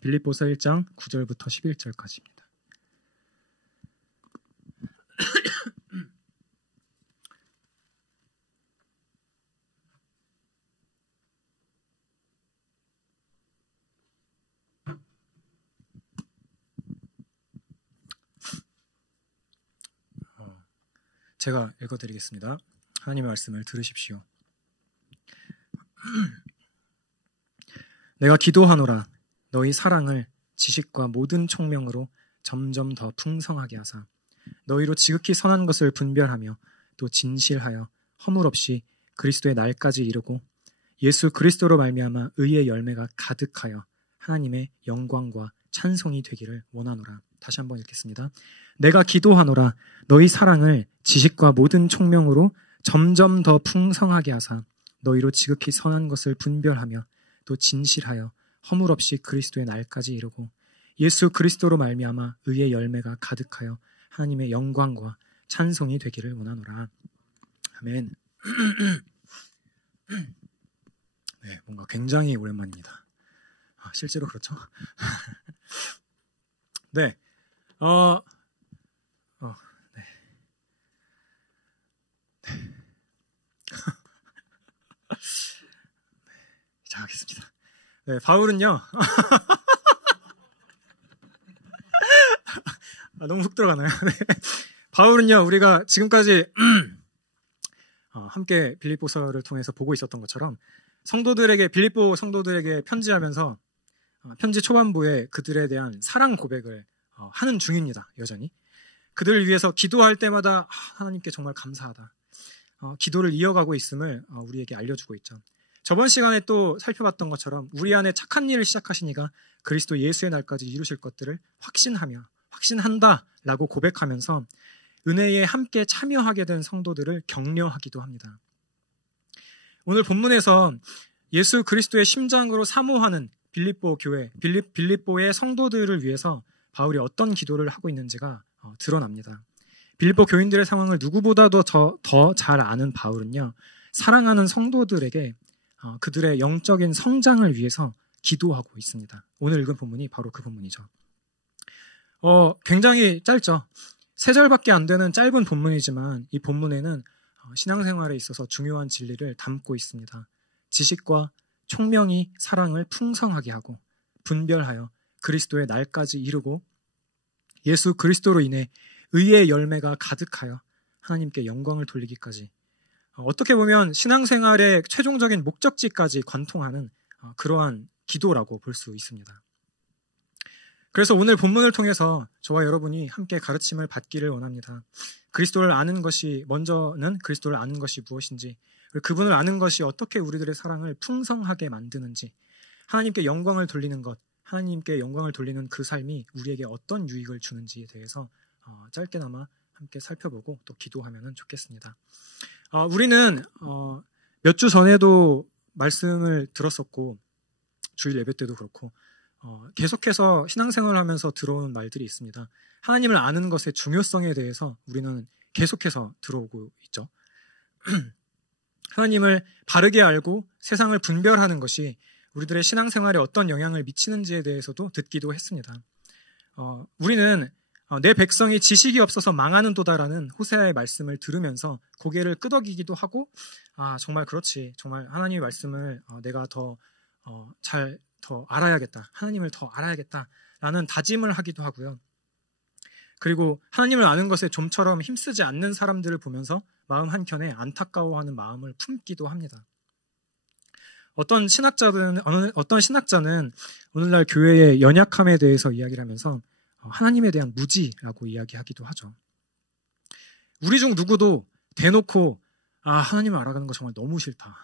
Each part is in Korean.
빌립보서 1장 9절부터 11절까지입니다. 제가 읽어드리겠습니다. 하나님의 말씀을 들으십시오. 내가 기도하노라. 너희 사랑을 지식과 모든 총명으로 점점 더 풍성하게 하사 너희로 지극히 선한 것을 분별하며 또 진실하여 허물 없이 그리스도의 날까지 이르고 예수 그리스도로 말미암아 의의 열매가 가득하여 하나님의 영광과 찬송이 되기를 원하노라. 다시 한번 읽겠습니다. 내가 기도하노라. 너희 사랑을 지식과 모든 총명으로 점점 더 풍성하게 하사 너희로 지극히 선한 것을 분별하며 또 진실하여 허물 없이 그리스도의 날까지 이르고 예수 그리스도로 말미암아 의의 열매가 가득하여 하나님의 영광과 찬송이 되기를 원하노라. 아멘. 네, 뭔가 굉장히 오랜만입니다. 실제로 그렇죠? 네. 네. 시작하겠습니다. 네, 바울은요. 너무 훅 들어가나요? 네. 바울은요, 우리가 지금까지 함께 빌립보서를 통해서 보고 있었던 것처럼 빌립보 성도들에게 편지하면서 편지 초반부에 그들에 대한 사랑 고백을 하는 중입니다. 여전히. 그들을 위해서 기도할 때마다 하나님께 정말 감사하다. 기도를 이어가고 있음을 우리에게 알려주고 있죠. 저번 시간에 또 살펴봤던 것처럼 우리 안에 착한 일을 시작하시니까 그리스도 예수의 날까지 이루실 것들을 확신한다라고 고백하면서 은혜에 함께 참여하게 된 성도들을 격려하기도 합니다. 오늘 본문에서 예수 그리스도의 심장으로 사모하는 빌립보 교회, 빌립보의 성도들을 위해서 바울이 어떤 기도를 하고 있는지가 드러납니다. 빌립보 교인들의 상황을 누구보다도 더 잘 아는 바울은요, 사랑하는 성도들에게 그들의 영적인 성장을 위해서 기도하고 있습니다. 오늘 읽은 본문이 바로 그 본문이죠. 굉장히 짧죠. 3절밖에 안 되는 짧은 본문이지만 이 본문에는 신앙생활에 있어서 중요한 진리를 담고 있습니다. 지식과 총명이 사랑을 풍성하게 하고 분별하여 그리스도의 날까지 이루고 예수 그리스도로 인해 의의 열매가 가득하여 하나님께 영광을 돌리기까지, 어떻게 보면 신앙생활의 최종적인 목적지까지 관통하는 그러한 기도라고 볼 수 있습니다. 그래서 오늘 본문을 통해서 저와 여러분이 함께 가르침을 받기를 원합니다. 먼저는 그리스도를 아는 것이 무엇인지, 그분을 아는 것이 어떻게 우리들의 사랑을 풍성하게 만드는지, 하나님께 영광을 돌리는 것, 하나님께 영광을 돌리는 그 삶이 우리에게 어떤 유익을 주는지에 대해서 짧게나마 함께 살펴보고 또 기도하면 좋겠습니다. 우리는 몇 주 전에도 말씀을 들었었고 주일 예배 때도 그렇고 계속해서 신앙생활을 하면서 들어오는 말들이 있습니다. 하나님을 아는 것의 중요성에 대해서 우리는 계속해서 들어오고 있죠. 하나님을 바르게 알고 세상을 분별하는 것이 우리들의 신앙생활에 어떤 영향을 미치는지에 대해서도 듣기도 했습니다. 우리는 내 백성이 지식이 없어서 망하는도다라는 호세아의 말씀을 들으면서 고개를 끄덕이기도 하고, 정말 그렇지, 정말 하나님의 말씀을 내가 더 알아야겠다, 하나님을 더 알아야겠다라는 다짐을 하기도 하고요. 그리고 하나님을 아는 것에 좀처럼 힘쓰지 않는 사람들을 보면서 마음 한켠에 안타까워하는 마음을 품기도 합니다. 어떤 신학자는 오늘날 교회의 연약함에 대해서 이야기를 하면서 하나님에 대한 무지라고 이야기하기도 하죠. 우리 중 누구도 대놓고 하나님을 알아가는 거 정말 너무 싫다,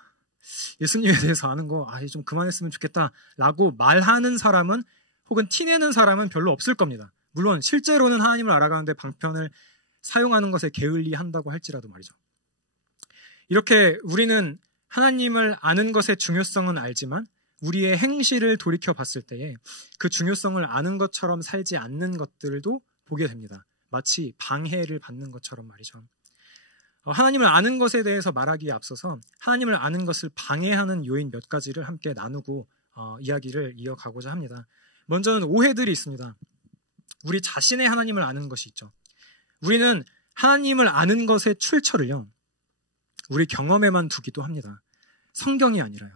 예수님에 대해서 아는 거 좀 그만했으면 좋겠다라고 말하는 사람은, 혹은 티내는 사람은 별로 없을 겁니다. 물론 실제로는 하나님을 알아가는데 방편을 사용하는 것에 게을리한다고 할지라도 말이죠. 이렇게 우리는 하나님을 아는 것의 중요성은 알지만 우리의 행실을 돌이켜 봤을 때에 그 중요성을 아는 것처럼 살지 않는 것들도 보게 됩니다. 마치 방해를 받는 것처럼 말이죠. 하나님을 아는 것에 대해서 말하기에 앞서서 하나님을 아는 것을 방해하는 요인 몇 가지를 함께 나누고 이야기를 이어가고자 합니다. 먼저는 오해들이 있습니다. 우리 자신의 하나님을 아는 것이 있죠. 우리는 하나님을 아는 것의 출처를요, 우리 경험에만 두기도 합니다. 성경이 아니라요.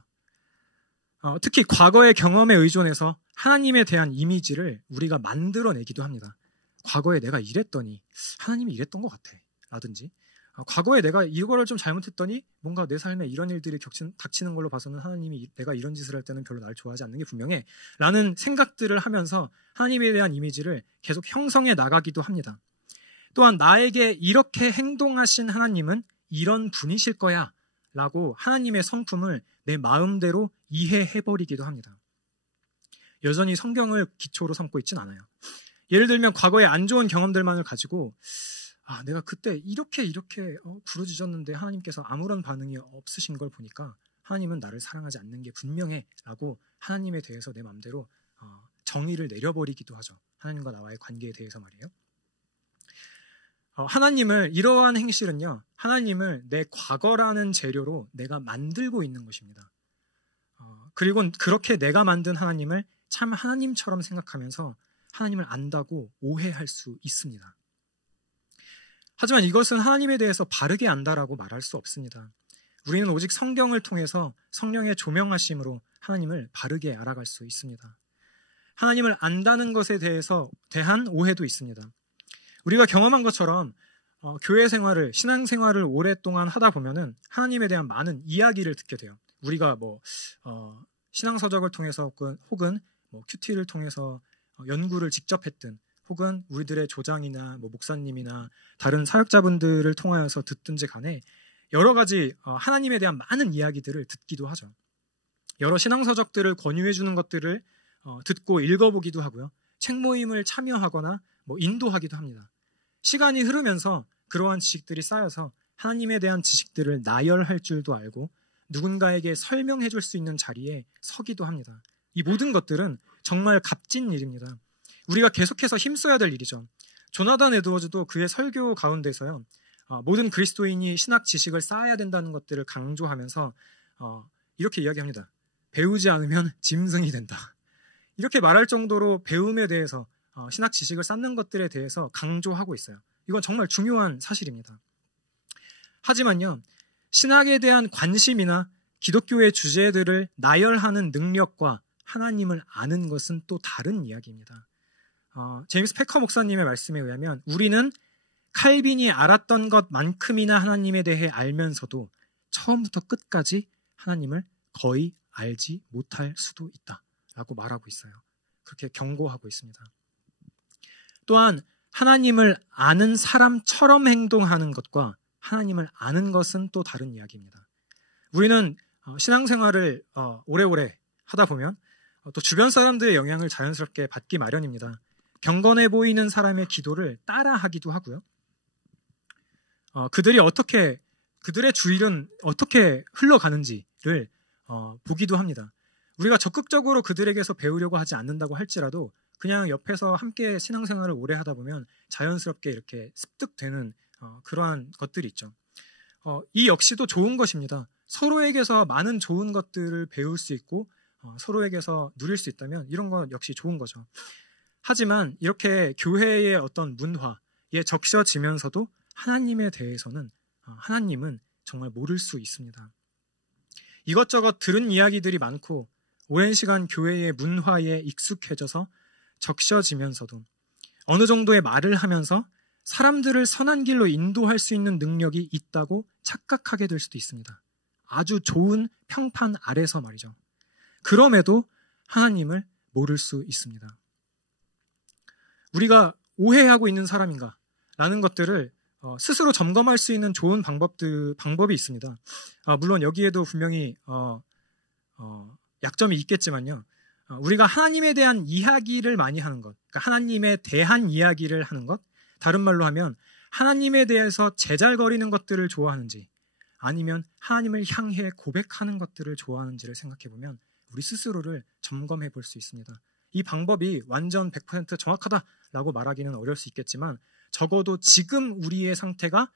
특히 과거의 경험에 의존해서 하나님에 대한 이미지를 우리가 만들어내기도 합니다. 과거에 내가 이랬더니 하나님이 이랬던 것 같아 라든지, 과거에 내가 이거를 좀 잘못했더니 뭔가 내 삶에 이런 일들이 닥치는 걸로 봐서는 하나님이 내가 이런 짓을 할 때는 별로 날 좋아하지 않는 게 분명해 라는 생각들을 하면서 하나님에 대한 이미지를 계속 형성해 나가기도 합니다. 또한 나에게 이렇게 행동하신 하나님은 이런 분이실 거야 라고 하나님의 성품을 내 마음대로 이해해버리기도 합니다. 여전히 성경을 기초로 삼고 있진 않아요. 예를 들면 과거의 안 좋은 경험들만을 가지고 내가 그때 이렇게 부르짖었는데 하나님께서 아무런 반응이 없으신 걸 보니까 하나님은 나를 사랑하지 않는 게 분명해 라고 하나님에 대해서 내 마음대로 정의를 내려버리기도 하죠. 하나님과 나와의 관계에 대해서 말이에요. 하나님을, 이러한 행실은요, 하나님을 내 과거라는 재료로 내가 만들고 있는 것입니다. 그리고 그렇게 내가 만든 하나님을 참 하나님처럼 생각하면서 하나님을 안다고 오해할 수 있습니다. 하지만 이것은 하나님에 대해서 바르게 안다라고 말할 수 없습니다. 우리는 오직 성경을 통해서 성령의 조명하심으로 하나님을 바르게 알아갈 수 있습니다. 하나님을 안다는 것에 대한 오해도 있습니다. 우리가 경험한 것처럼 교회 생활을, 신앙 생활을 오랫동안 하다 보면은 하나님에 대한 많은 이야기를 듣게 돼요. 우리가 신앙 서적을 통해서 혹은 큐티를 통해서 연구를 직접 했든, 혹은 우리들의 조장이나 목사님이나 다른 사역자분들을 통하여서 듣든지 간에 여러 가지 하나님에 대한 많은 이야기들을 듣기도 하죠. 여러 신앙서적들을 권유해 주는 것들을 듣고 읽어보기도 하고요. 책 모임을 참여하거나 인도하기도 합니다. 시간이 흐르면서 그러한 지식들이 쌓여서 하나님에 대한 지식들을 나열할 줄도 알고 누군가에게 설명해 줄 수 있는 자리에 서기도 합니다. 이 모든 것들은 정말 값진 일입니다. 우리가 계속해서 힘써야 될 일이죠. 조나단 에드워즈도 그의 설교 가운데서요, 모든 그리스도인이 신학 지식을 쌓아야 된다는 것들을 강조하면서 이렇게 이야기합니다. 배우지 않으면 짐승이 된다. 이렇게 말할 정도로 배움에 대해서, 신학 지식을 쌓는 것들에 대해서 강조하고 있어요. 이건 정말 중요한 사실입니다. 하지만요, 신학에 대한 관심이나 기독교의 주제들을 나열하는 능력과 하나님을 아는 것은 또 다른 이야기입니다. 제임스 패커 목사님의 말씀에 의하면 우리는 칼빈이 알았던 것만큼이나 하나님에 대해 알면서도 처음부터 끝까지 하나님을 거의 알지 못할 수도 있다라고 말하고 있어요. 그렇게 경고하고 있습니다. 또한 하나님을 아는 사람처럼 행동하는 것과 하나님을 아는 것은 또 다른 이야기입니다. 우리는 신앙생활을 오래오래 하다 보면 또 주변 사람들의 영향을 자연스럽게 받기 마련입니다. 경건해 보이는 사람의 기도를 따라하기도 하고요. 그들의 주일은 어떻게 흘러가는지를 보기도 합니다. 우리가 적극적으로 그들에게서 배우려고 하지 않는다고 할지라도 그냥 옆에서 함께 신앙생활을 오래 하다 보면 자연스럽게 이렇게 습득되는 그러한 것들이 있죠. 이 역시도 좋은 것입니다. 서로에게서 많은 좋은 것들을 배울 수 있고 서로에게서 누릴 수 있다면 이런 건 역시 좋은 거죠. 하지만 이렇게 교회의 어떤 문화에 적셔지면서도 하나님에 대해서는 하나님은 정말 모를 수 있습니다. 이것저것 들은 이야기들이 많고 오랜 시간 교회의 문화에 익숙해져서 적셔지면서도 어느 정도의 말을 하면서 사람들을 선한 길로 인도할 수 있는 능력이 있다고 착각하게 될 수도 있습니다. 아주 좋은 평판 아래서 말이죠. 그럼에도 하나님을 모를 수 있습니다. 우리가 오해하고 있는 사람인가 라는 것들을 스스로 점검할 수 있는 좋은 방법이 있습니다. 물론 여기에도 분명히 약점이 있겠지만요. 우리가 하나님에 대한 이야기를 많이 하는 것, 그러니까 하나님에 대한 이야기를 하는 것, 다른 말로 하면 하나님에 대해서 제잘거리는 것들을 좋아하는지 아니면 하나님을 향해 고백하는 것들을 좋아하는지를 생각해보면 우리 스스로를 점검해 볼 수 있습니다. 이 방법이 완전 100% 정확하다라고 말하기는 어려울 수 있겠지만 적어도 지금 우리의 상태가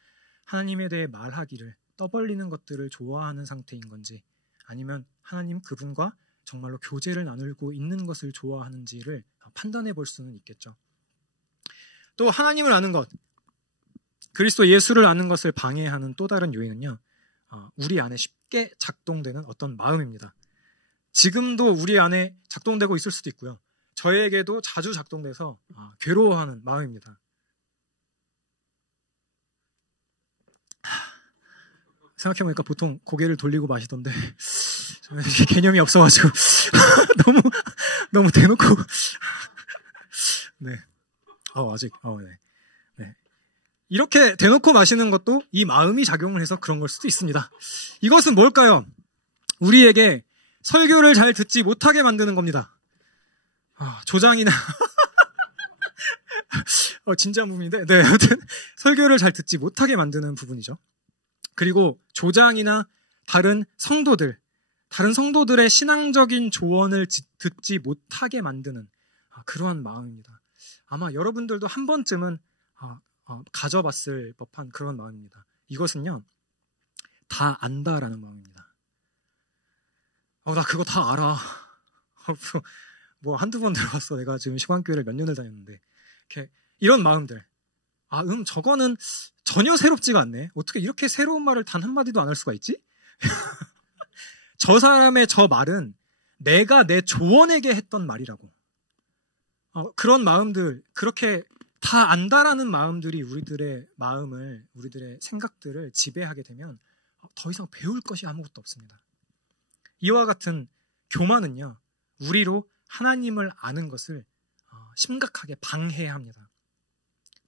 하나님에 대해 말하기를 떠벌리는 것들을 좋아하는 상태인 건지 아니면 하나님 그분과 정말로 교제를 나누고 있는 것을 좋아하는지를 판단해 볼 수는 있겠죠. 또 하나님을 아는 것, 그리스도 예수를 아는 것을 방해하는 또 다른 요인은요, 우리 안에 쉽게 작동되는 어떤 마음입니다. 지금도 우리 안에 작동되고 있을 수도 있고요. 저에게도 자주 작동돼서 괴로워하는 마음입니다. 생각해보니까 보통 고개를 돌리고 마시던데 저는 개념이 없어가지고 너무 대놓고 네. 아직 네. 이렇게 대놓고 마시는 것도 이 마음이 작용을 해서 그런 걸 수도 있습니다. 이것은 뭘까요? 우리에게 설교를 잘 듣지 못하게 만드는 겁니다. 조장이나 진지한 부분인데, 네, 아무튼 설교를 잘 듣지 못하게 만드는 부분이죠. 그리고 조장이나 다른 성도들의 신앙적인 조언을 듣지 못하게 만드는 그러한 마음입니다. 아마 여러분들도 한 번쯤은 가져봤을 법한 그런 마음입니다. 이것은요, 다 안다라는 마음입니다. 나 그거 다 알아. 뭐 한두 번 들어봤어. 내가 지금 시간교회를 몇 년을 다녔는데. 이런 마음들. 저거는 전혀 새롭지가 않네. 어떻게 이렇게 새로운 말을 단 한마디도 안 할 수가 있지? 저 사람의 저 말은 내가 내 조언에게 했던 말이라고. 그런 마음들, 그렇게 다 안다라는 마음들이 우리들의 마음을, 우리들의 생각들을 지배하게 되면 더 이상 배울 것이 아무것도 없습니다. 이와 같은 교만은요, 우리로 하나님을 아는 것을 심각하게 방해합니다.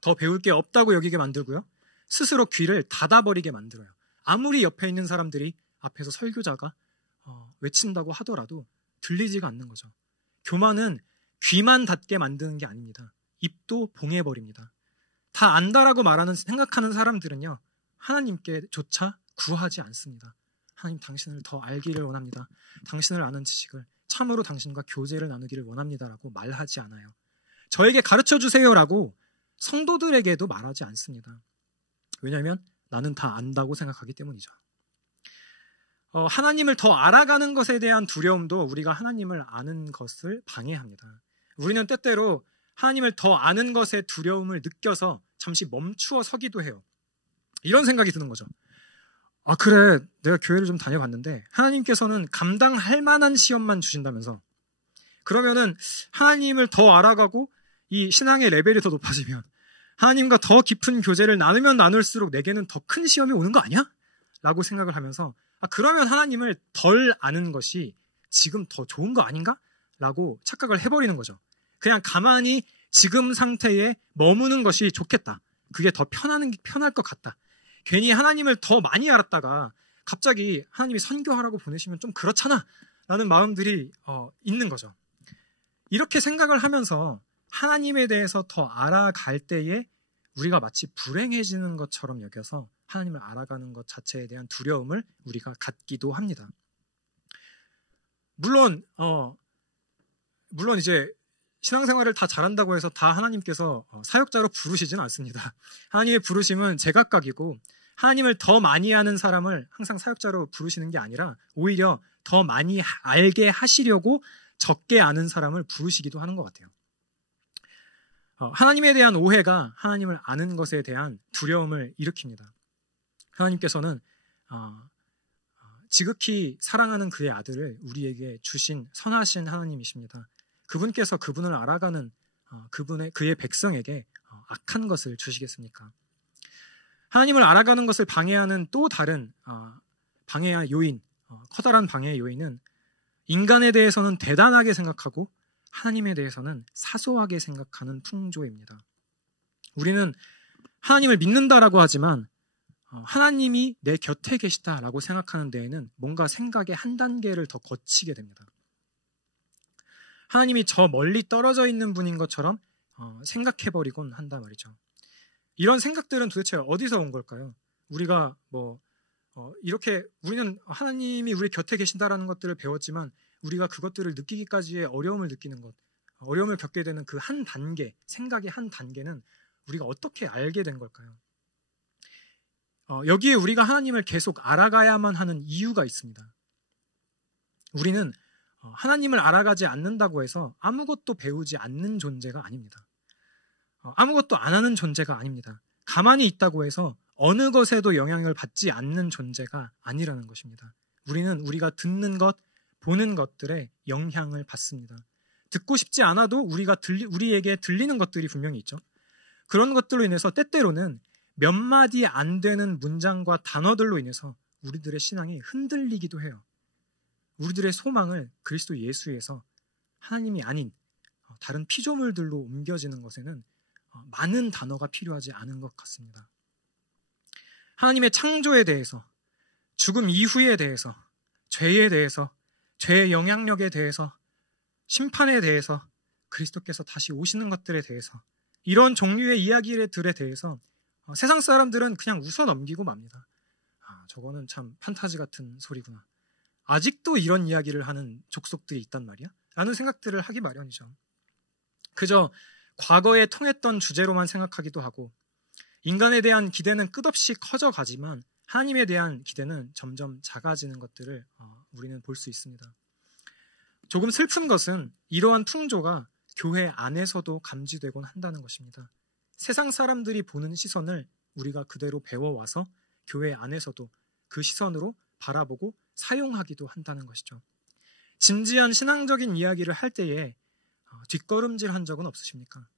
더 배울 게 없다고 여기게 만들고요. 스스로 귀를 닫아버리게 만들어요. 아무리 옆에 있는 사람들이 앞에서 설교자가 외친다고 하더라도 들리지가 않는 거죠. 교만은 귀만 닫게 만드는 게 아닙니다. 입도 봉해버립니다. 다 안다라고 생각하는 사람들은요, 하나님께조차 구하지 않습니다. 하나님, 당신을 더 알기를 원합니다. 당신을 아는 지식을, 참으로 당신과 교제를 나누기를 원합니다라고 말하지 않아요. 저에게 가르쳐 주세요라고 성도들에게도 말하지 않습니다. 왜냐하면 나는 다 안다고 생각하기 때문이죠. 하나님을 더 알아가는 것에 대한 두려움도 우리가 하나님을 아는 것을 방해합니다. 우리는 때때로 하나님을 더 아는 것에 두려움을 느껴서 잠시 멈추어 서기도 해요. 이런 생각이 드는 거죠. 그래, 내가 교회를 좀 다녀봤는데 하나님께서는 감당할 만한 시험만 주신다면서, 그러면은 하나님을 더 알아가고 이 신앙의 레벨이 더 높아지면, 하나님과 더 깊은 교제를 나누면 나눌수록 내게는 더 큰 시험이 오는 거 아니야? 라고 생각을 하면서, 그러면 하나님을 덜 아는 것이 지금 더 좋은 거 아닌가? 라고 착각을 해버리는 거죠. 그냥 가만히 지금 상태에 머무는 것이 좋겠다. 그게 더 편할 것 같다. 괜히 하나님을 더 많이 알았다가 갑자기 하나님이 선교하라고 보내시면 좀 그렇잖아 라는 마음들이 있는 거죠. 이렇게 생각을 하면서 하나님에 대해서 더 알아갈 때에 우리가 마치 불행해지는 것처럼 여겨서 하나님을 알아가는 것 자체에 대한 두려움을 우리가 갖기도 합니다. 물론 이제 신앙생활을 다 잘한다고 해서 다 하나님께서 사역자로 부르시지는 않습니다. 하나님의 부르심은 제각각이고, 하나님을 더 많이 아는 사람을 항상 사역자로 부르시는 게 아니라 오히려 더 많이 알게 하시려고 적게 아는 사람을 부르시기도 하는 것 같아요. 하나님에 대한 오해가 하나님을 아는 것에 대한 두려움을 일으킵니다. 하나님께서는 지극히 사랑하는 그의 아들을 우리에게 주신 선하신 하나님이십니다. 그분께서 그분을 알아가는 그의 백성에게 악한 것을 주시겠습니까? 하나님을 알아가는 것을 방해하는 또 다른 방해의 요인, 커다란 방해의 요인은 인간에 대해서는 대단하게 생각하고 하나님에 대해서는 사소하게 생각하는 풍조입니다. 우리는 하나님을 믿는다라고 하지만 하나님이 내 곁에 계시다라고 생각하는 데에는 뭔가 생각의 한 단계를 더 거치게 됩니다. 하나님이 저 멀리 떨어져 있는 분인 것처럼 생각해버리곤 한단 말이죠. 이런 생각들은 도대체 어디서 온 걸까요? 우리가 이렇게 우리는 하나님이 우리 곁에 계신다라는 것들을 배웠지만 우리가 그것들을 느끼기까지의 어려움을 느끼는 것, 어려움을 겪게 되는 그 한 단계, 생각의 한 단계는 우리가 어떻게 알게 된 걸까요? 여기에 우리가 하나님을 계속 알아가야만 하는 이유가 있습니다. 우리는 하나님을 알아가지 않는다고 해서 아무것도 배우지 않는 존재가 아닙니다. 아무것도 안 하는 존재가 아닙니다. 가만히 있다고 해서 어느 것에도 영향을 받지 않는 존재가 아니라는 것입니다. 우리는 우리가 듣는 것, 보는 것들에 영향을 받습니다. 듣고 싶지 않아도 우리에게 들리는 것들이 분명히 있죠. 그런 것들로 인해서 때때로는 몇 마디 안 되는 문장과 단어들로 인해서 우리들의 신앙이 흔들리기도 해요. 우리들의 소망을 그리스도 예수에서 하나님이 아닌 다른 피조물들로 옮겨지는 것에는 많은 단어가 필요하지 않은 것 같습니다. 하나님의 창조에 대해서, 죽음 이후에 대해서, 죄에 대해서, 죄의 영향력에 대해서, 심판에 대해서, 그리스도께서 다시 오시는 것들에 대해서, 이런 종류의 이야기들에 대해서 세상 사람들은 그냥 웃어 넘기고 맙니다. 저거는 참 판타지 같은 소리구나. 아직도 이런 이야기를 하는 족속들이 있단 말이야? 라는 생각들을 하기 마련이죠. 그저 과거에 통했던 주제로만 생각하기도 하고, 인간에 대한 기대는 끝없이 커져가지만 하나님에 대한 기대는 점점 작아지는 것들을 우리는 볼 수 있습니다. 조금 슬픈 것은 이러한 풍조가 교회 안에서도 감지되곤 한다는 것입니다. 세상 사람들이 보는 시선을 우리가 그대로 배워와서 교회 안에서도 그 시선으로 바라보고 사용하기도 한다는 것이죠. 진지한 신앙적인 이야기를 할 때에 뒷걸음질한 적은 없으십니까?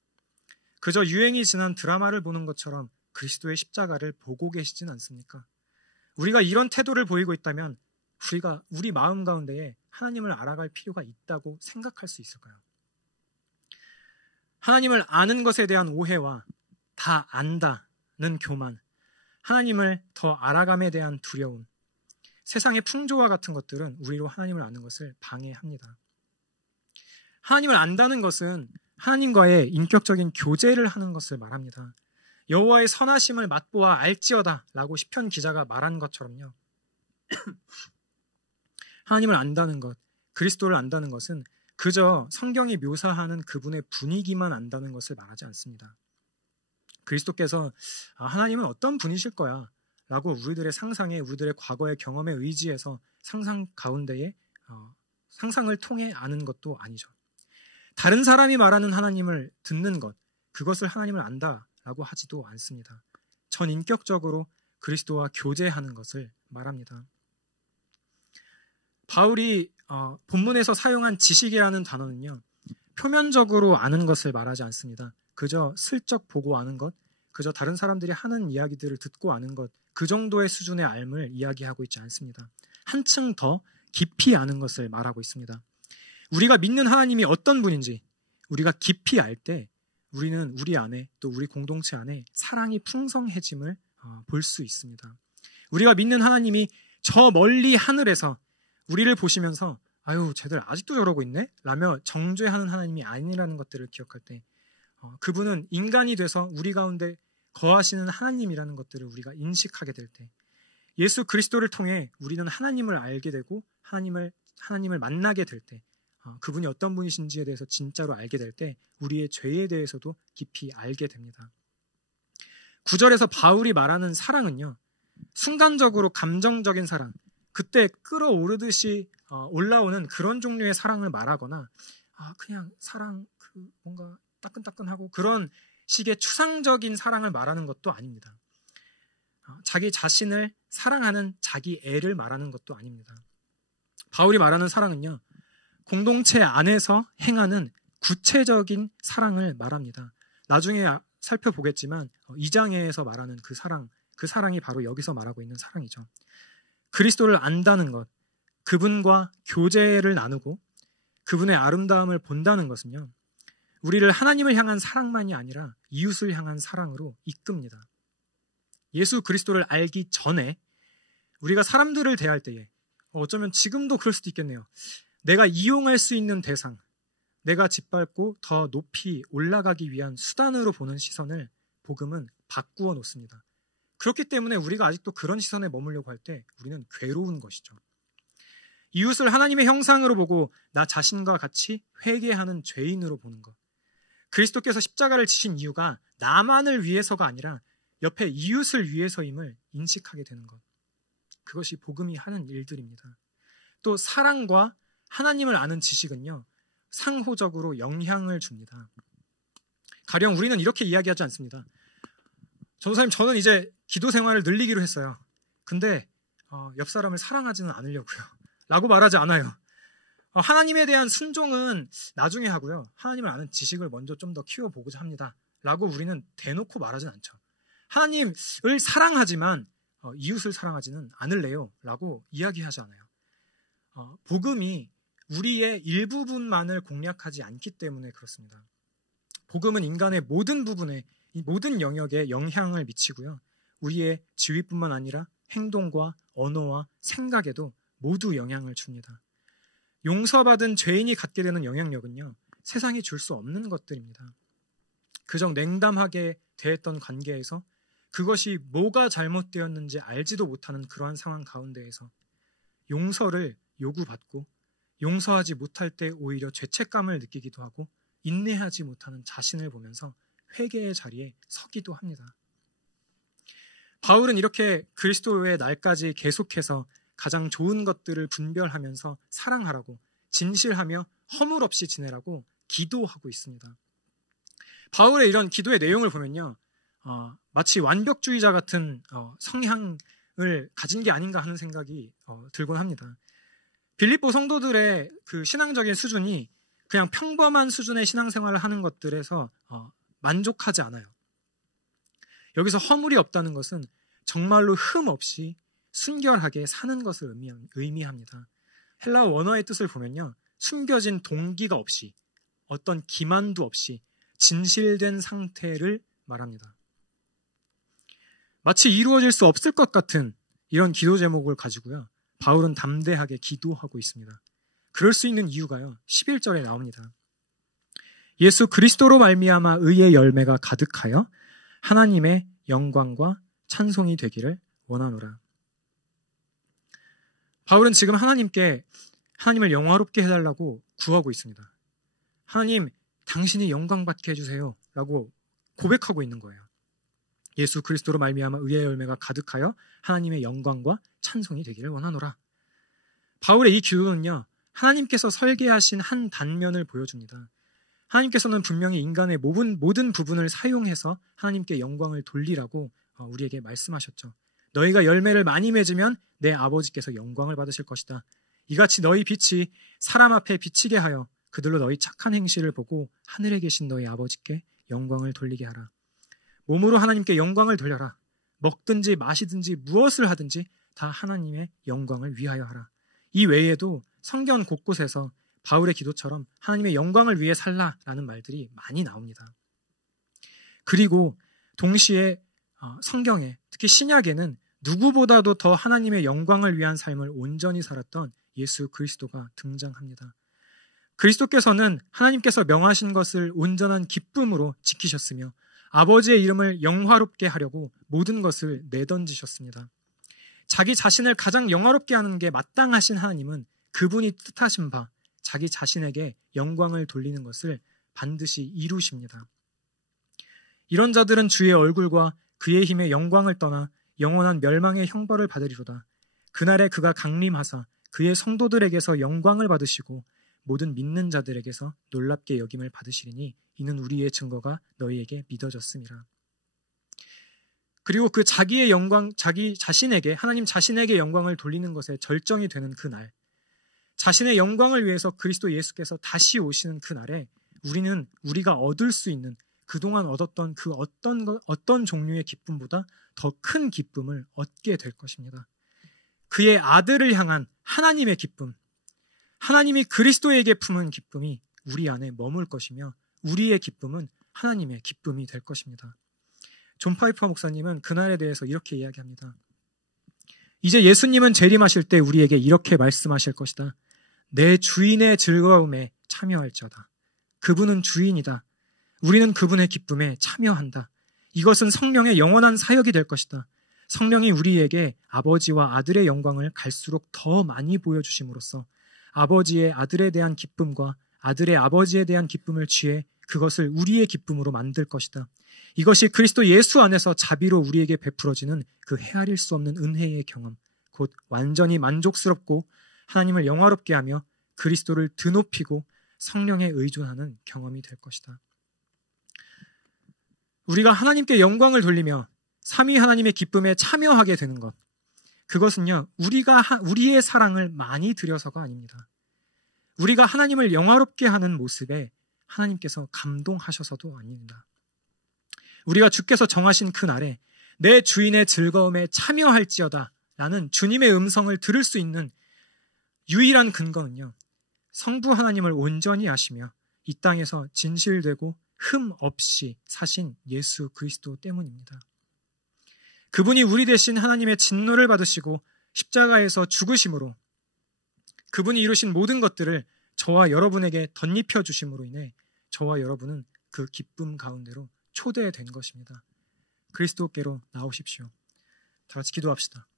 그저 유행이 지난 드라마를 보는 것처럼 그리스도의 십자가를 보고 계시진 않습니까? 우리가 이런 태도를 보이고 있다면 우리 마음 가운데에 하나님을 알아갈 필요가 있다고 생각할 수 있을까요? 하나님을 아는 것에 대한 오해와 다 안다는 교만, 하나님을 더 알아감에 대한 두려움, 세상의 풍조와 같은 것들은 우리로 하나님을 아는 것을 방해합니다. 하나님을 안다는 것은 하나님과의 인격적인 교제를 하는 것을 말합니다. 여호와의 선하심을 맛보아 알지어다 라고 시편 기자가 말한 것처럼요. 하나님을 안다는 것, 그리스도를 안다는 것은 그저 성경이 묘사하는 그분의 분위기만 안다는 것을 말하지 않습니다. 그리스도께서 하나님은 어떤 분이실 거야 라고 우리들의 상상에, 우리들의 과거의 경험에 의지해서 상상 가운데에 상상을 통해 아는 것도 아니죠. 다른 사람이 말하는 하나님을 듣는 것, 그것을 하나님을 안다라고 하지도 않습니다. 전인격적으로 그리스도와 교제하는 것을 말합니다. 바울이 본문에서 사용한 지식이라는 단어는요, 표면적으로 아는 것을 말하지 않습니다. 그저 슬쩍 보고 아는 것, 그저 다른 사람들이 하는 이야기들을 듣고 아는 것, 그 정도의 수준의 알을 이야기하고 있지 않습니다. 한층 더 깊이 아는 것을 말하고 있습니다. 우리가 믿는 하나님이 어떤 분인지 우리가 깊이 알 때 우리는 우리 안에, 또 우리 공동체 안에 사랑이 풍성해짐을 볼 수 있습니다. 우리가 믿는 하나님이 저 멀리 하늘에서 우리를 보시면서 아유 쟤들 아직도 저러고 있네? 라며 정죄하는 하나님이 아니라는 것들을 기억할 때 그분은 인간이 돼서 우리 가운데 거하시는 하나님이라는 것들을 우리가 인식하게 될 때, 예수 그리스도를 통해 우리는 하나님을 알게 되고 하나님을 만나게 될 때, 그분이 어떤 분이신지에 대해서 진짜로 알게 될 때 우리의 죄에 대해서도 깊이 알게 됩니다. 9절에서 바울이 말하는 사랑은요, 순간적으로 감정적인 사랑, 그때 끌어오르듯이 올라오는 그런 종류의 사랑을 말하거나 그냥 사랑 뭔가 따끈따끈하고 그런 식의 추상적인 사랑을 말하는 것도 아닙니다. 자기 자신을 사랑하는 자기 애를 말하는 것도 아닙니다. 바울이 말하는 사랑은요, 공동체 안에서 행하는 구체적인 사랑을 말합니다. 나중에 살펴보겠지만 2장에서 말하는 그 사랑이 바로 여기서 말하고 있는 사랑이죠. 그리스도를 안다는 것, 그분과 교제를 나누고 그분의 아름다움을 본다는 것은요, 우리를 하나님을 향한 사랑만이 아니라 이웃을 향한 사랑으로 이끕니다. 예수 그리스도를 알기 전에 우리가 사람들을 대할 때에 어쩌면 지금도 그럴 수도 있겠네요. 내가 이용할 수 있는 대상, 내가 짓밟고 더 높이 올라가기 위한 수단으로 보는 시선을 복음은 바꾸어 놓습니다. 그렇기 때문에 우리가 아직도 그런 시선에 머물려고 할 때 우리는 괴로운 것이죠. 이웃을 하나님의 형상으로 보고 나 자신과 같이 회개하는 죄인으로 보는 것. 그리스도께서 십자가를 지신 이유가 나만을 위해서가 아니라 옆에 이웃을 위해서임을 인식하게 되는 것. 그것이 복음이 하는 일들입니다. 또 사랑과 하나님을 아는 지식은요, 상호적으로 영향을 줍니다. 가령 우리는 이렇게 이야기하지 않습니다. 전도사님, 저는 이제 기도 생활을 늘리기로 했어요. 근데 옆 사람을 사랑하지는 않으려고요. 라고 말하지 않아요. 하나님에 대한 순종은 나중에 하고요. 하나님을 아는 지식을 먼저 좀 더 키워보고자 합니다. 라고 우리는 대놓고 말하진 않죠. 하나님을 사랑하지만 이웃을 사랑하지는 않을래요. 라고 이야기하지 않아요. 복음이 우리의 일부분만을 공략하지 않기 때문에 그렇습니다. 복음은 인간의 모든 부분에, 모든 영역에 영향을 미치고요. 우리의 지위뿐만 아니라 행동과 언어와 생각에도 모두 영향을 줍니다. 용서받은 죄인이 갖게 되는 영향력은요, 세상이 줄 수 없는 것들입니다. 그저 냉담하게 대했던 관계에서 그것이 뭐가 잘못되었는지 알지도 못하는 그러한 상황 가운데에서 용서를 요구받고 용서하지 못할 때 오히려 죄책감을 느끼기도 하고 인내하지 못하는 자신을 보면서 회개의 자리에 서기도 합니다. 바울은 이렇게 그리스도의 날까지 계속해서 가장 좋은 것들을 분별하면서 사랑하라고, 진실하며 허물 없이 지내라고 기도하고 있습니다. 바울의 이런 기도의 내용을 보면요, 마치 완벽주의자 같은 성향을 가진 게 아닌가 하는 생각이 들곤 합니다. 빌립보 성도들의 그 신앙적인 수준이 그냥 평범한 수준의 신앙생활을 하는 것들에서 만족하지 않아요. 여기서 허물이 없다는 것은 정말로 흠 없이 순결하게 사는 것을 의미합니다. 헬라어 원어의 뜻을 보면요, 숨겨진 동기가 없이, 어떤 기만도 없이 진실된 상태를 말합니다. 마치 이루어질 수 없을 것 같은 이런 기도 제목을 가지고요, 바울은 담대하게 기도하고 있습니다. 그럴 수 있는 이유가요, 11절에 나옵니다. 예수 그리스도로 말미암아 의의 열매가 가득하여 하나님의 영광과 찬송이 되기를 원하노라. 바울은 지금 하나님을 영화롭게 해달라고 구하고 있습니다. 하나님, 당신이 영광 받게 해주세요 라고 고백하고 있는 거예요. 예수 그리스도로 말미암아 의의 열매가 가득하여 하나님의 영광과 찬송이 되기를 원하노라. 바울의 이 기도는요, 하나님께서 설계하신 한 단면을 보여줍니다. 하나님께서는 분명히 인간의 모든 부분을 사용해서 하나님께 영광을 돌리라고 우리에게 말씀하셨죠. 너희가 열매를 많이 맺으면 내 아버지께서 영광을 받으실 것이다. 이같이 너희 빛이 사람 앞에 비치게 하여 그들로 너희 착한 행실을 보고 하늘에 계신 너희 아버지께 영광을 돌리게 하라. 몸으로 하나님께 영광을 돌려라. 먹든지 마시든지 무엇을 하든지 다 하나님의 영광을 위하여 하라. 이 외에도 성경 곳곳에서 바울의 기도처럼 하나님의 영광을 위해 살라라는 말들이 많이 나옵니다. 그리고 동시에 성경에, 특히 신약에는 누구보다도 더 하나님의 영광을 위한 삶을 온전히 살았던 예수 그리스도가 등장합니다. 그리스도께서는 하나님께서 명하신 것을 온전한 기쁨으로 지키셨으며 아버지의 이름을 영화롭게 하려고 모든 것을 내던지셨습니다. 자기 자신을 가장 영화롭게 하는 게 마땅하신 하나님은 그분이 뜻하신 바 자기 자신에게 영광을 돌리는 것을 반드시 이루십니다. 이런 자들은 주의 얼굴과 그의 힘의 영광을 떠나 영원한 멸망의 형벌을 받으리로다. 그날에 그가 강림하사 그의 성도들에게서 영광을 받으시고 모든 믿는 자들에게서 놀랍게 여김을 받으시리니 이는 우리의 증거가 너희에게 믿어졌음이라. 그리고 그 자기의 영광, 자기 자신에게, 하나님 자신에게 영광을 돌리는 것에 절정이 되는 그날, 자신의 영광을 위해서 그리스도 예수께서 다시 오시는 그날에 우리가 얻을 수 있는 그동안 얻었던 그 어떤 종류의 기쁨보다 더 큰 기쁨을 얻게 될 것입니다. 그의 아들을 향한 하나님의 기쁨, 하나님이 그리스도에게 품은 기쁨이 우리 안에 머물 것이며 우리의 기쁨은 하나님의 기쁨이 될 것입니다. 존 파이퍼 목사님은 그날에 대해서 이렇게 이야기합니다. 이제 예수님은 재림하실 때 우리에게 이렇게 말씀하실 것이다. 내 주인의 즐거움에 참여할지어다. 그분은 주인이다. 우리는 그분의 기쁨에 참여한다. 이것은 성령의 영원한 사역이 될 것이다. 성령이 우리에게 아버지와 아들의 영광을 갈수록 더 많이 보여주심으로써 아버지의 아들에 대한 기쁨과 아들의 아버지에 대한 기쁨을 취해 그것을 우리의 기쁨으로 만들 것이다. 이것이 그리스도 예수 안에서 자비로 우리에게 베풀어지는 그 헤아릴 수 없는 은혜의 경험, 곧 완전히 만족스럽고 하나님을 영화롭게 하며 그리스도를 드높이고 성령에 의존하는 경험이 될 것이다. 우리가 하나님께 영광을 돌리며 삼위 하나님의 기쁨에 참여하게 되는 것, 그것은요, 우리의 사랑을 많이 들여서가 아닙니다. 우리가 하나님을 영화롭게 하는 모습에 하나님께서 감동하셔서도 아닙니다. 우리가 주께서 정하신 그 날에 내 주인의 즐거움에 참여할지어다 라는 주님의 음성을 들을 수 있는 유일한 근거는요, 성부 하나님을 온전히 아시며 이 땅에서 진실되고 흠 없이 사신 예수 그리스도 때문입니다. 그분이 우리 대신 하나님의 진노를 받으시고 십자가에서 죽으심으로 그분이 이루신 모든 것들을 저와 여러분에게 덧입혀 주심으로 인해 저와 여러분은 그 기쁨 가운데로 초대된 것입니다. 그리스도께로 나오십시오. 다 같이 기도합시다.